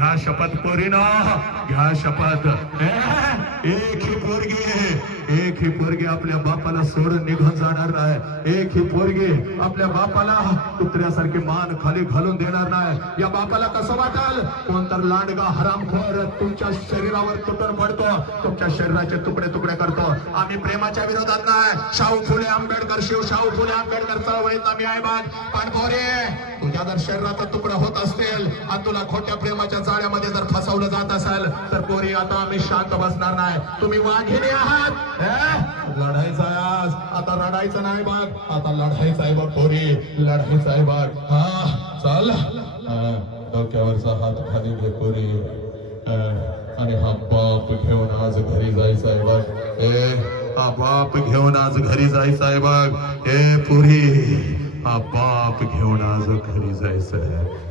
घ्या शपथ पोरीनो घ्या शपथ. एक ही पोरगी एक ही पोरगी आपल्या बापाला सोडून निघून जाणार नाही. एक ही पोरगी आपल्या बापाला कुत्र्यासारखी मान खाली घालून देणार नाही. या बापाला कसं वाटाल? कोणतर लांडगा हरामखोर तुमच्या शरीरावर तुटून पडतो तुमच्या शरीराचे तुकडे तुकडे करतो. आम्ही प्रेमाच्या विरोधात नाही. शाहू फुले आंबेडकर शिव शाहू फुले आंबेडकर चळवळीत आम्ही आहे बाग. पण पोरे तुझ्या जर शरीराचा तुकडा होत असतील आणि तुला खोट्या प्रेमाच्या जाळ्यामध्ये जर फसवलं जात असेल तर पोरी आता आम्ही शांत बसणार नाही. तुम्ही वाघिणी आहात? लढायचं आहे आज. आता रडायचं नाही बघ. आता लढायचं आहे बघ पोरी. लढायचं आहे बघ. हा चल. डोक्यावरचा हात खाली घे पोरी. आणि हा बाप घेऊन आज घरी जायचं आहे बघ. ए हा बाप घेऊन आज घरी जायचं आहे बघ. ए पुरी. हा बाप घेऊन आज घरी जायचं आहे.